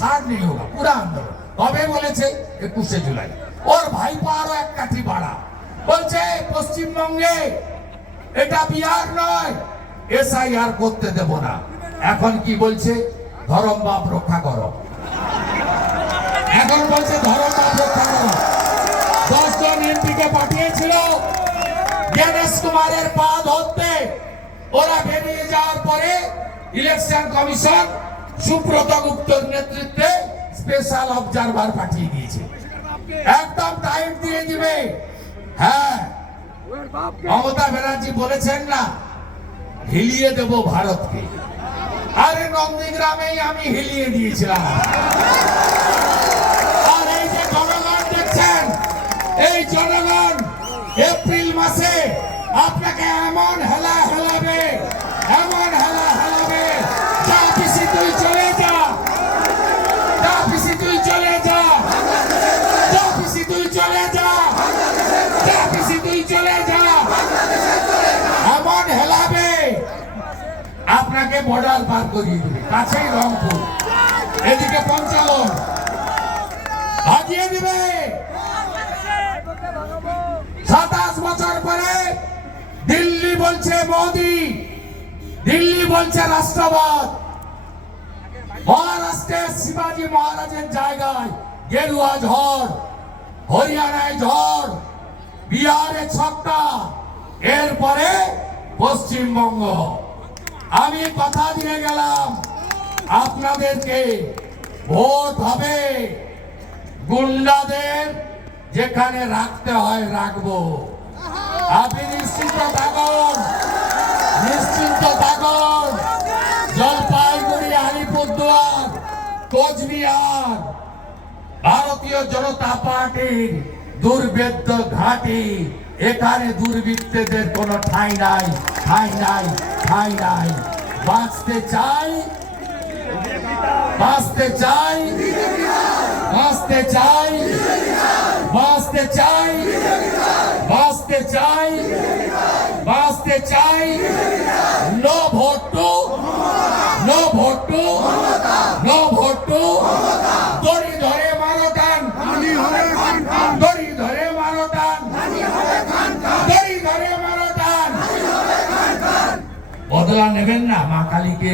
ছাড় হোগা পুরা আন্দোলন। কবে বলেছে একুশে জুলাই। ওর ভাইপো আরও এক কাঠি বাড়া বলছে, পশ্চিমবঙ্গে এটা বিহার নয়, এসআইআর করতে দেব না। এখন কি বলছে? ধরম বাপ রক্ষা করো। এখন বলছে, ধরম বাপ রক্ষা করো। দশজন এমপিকে পাঠিয়েছিল জ্ঞানেশ কুমারের পা ধরতে। ওরা বেরিয়ে যাওয়ার পরে ইলেকশন কমিশন সুব্রত গুপ্তর নেতৃত্বে স্পেশাল অবজারভার পাঠিয়ে দিয়েছে। একদম টাইম দিয়ে দিবে। হ্যাঁ। মমতা ব্যানার্জি বলেছেন না, হিলিয়ে দেব ভারতকে। আরে নন্দীগ্রামেই আমি হিলিয়ে দিয়েছিলাম। আর এই যে জনগণ দেখছেন, এই জনগণ, এপ্রিল মাসে আপনাকে এমন হেলা হেলাবে এমন হেলা হেলাবে যা পিসি তুই চলে যা যা পিসি তুই চলে যা যা পিসি তুই চলে যা যা চলে যা এমন হেলাবে। আপনাকে বর্ডার পার করিয়ে দেবে। কাছেই রংপুর। এদিকে পঞ্চালন ভাগিয়ে দিবে। সাতাশ বছর পরে দিল্লি বলছে মোদি। দিল্লি বলছে রাষ্ট্রবাদ। মহারাষ্ট্রের শিবাজী মহারাজের জায়গায় গেরুয়া ঝড়, হরিয়ানায় ঝড়। বিহারে ছক্কা এরপরে পশ্চিমবঙ্গ। আমি কথা দিয়ে গেলাম, আপনাদেরকে। ভোট হবে। গুন্ডাদের যেখানে রাখতে হয়, রাখব। আপনি নিশ্চিত থাকুন, নিশ্চিন্ত থাকুন। জলপাইগুড়ি, আলিপুরদুয়ার, কোচবিহার, ভারতীয় জনতা পার্টির দুর্বেদ্য ঘাটি, এখানে দুর্বৃত্তদের কোনো ঠাঁই নাই ঠাঁই নাই ঠাঁই নাই। বাঁচতে চাই বাঁচতে চাই বাঁচতে চাই বাঁচতে চাই বাঁচতে চাই বাঁচতে চাই। নো ভোট নো ভোট বদলা নেবেন না। মা কালীকে